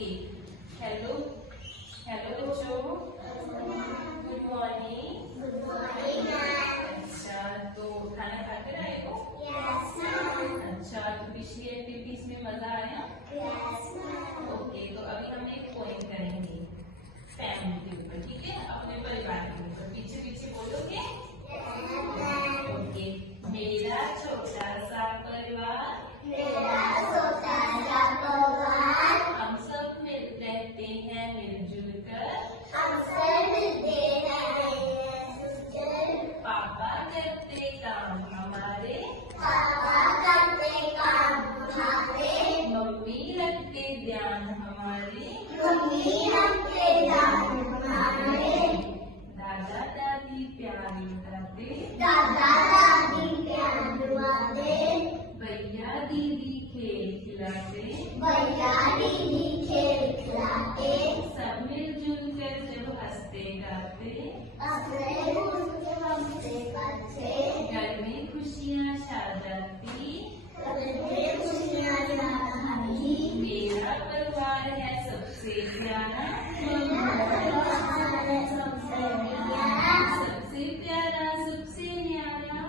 Okay. Hello hello बच्चों, good morning. अच्छा, तो खाना खा कर आए हो? अच्छा, तो पिछली एक्टिविटीज में मजा आया? ओके, तो अभी हम एक पोएम करेंगे फैमिली के ऊपर, ठीक है? अपने परिवार के ऊपर। पीछे पीछे बोलोगे? ओके। मेरा छोटा सा परिवार, हम सब रहते हैं मिलजुल कर। पापा करते काम हमारे, मम्मी रखते ध्यान हमारे, दादा दादी प्यार लुटाते, भैया दीदी खेल खिलाते, सब मिलजुल कर जब हंसते गाते, घर में खुशियाँ छा जाती। मेरा परिवार है सबसे प्यारा, सबसे प्यारा सबसे न्यारा।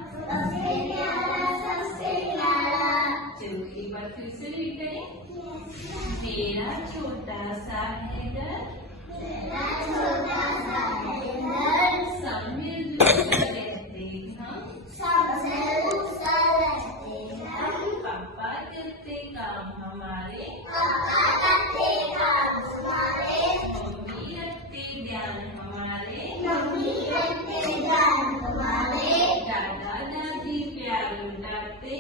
चलो एक बार फिर से रीड करें। मेरा छोटा सा है घर, सब मिलजुल कर रहते हम, पापा करते काम हमारे, मम्मी रखते ध्यान हमारे, दादा दादी प्यार लुटाते,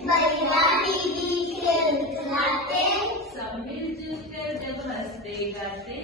भैया दीदी खेल खिलाते, सब मिलजुल कर जब हंसते गाते,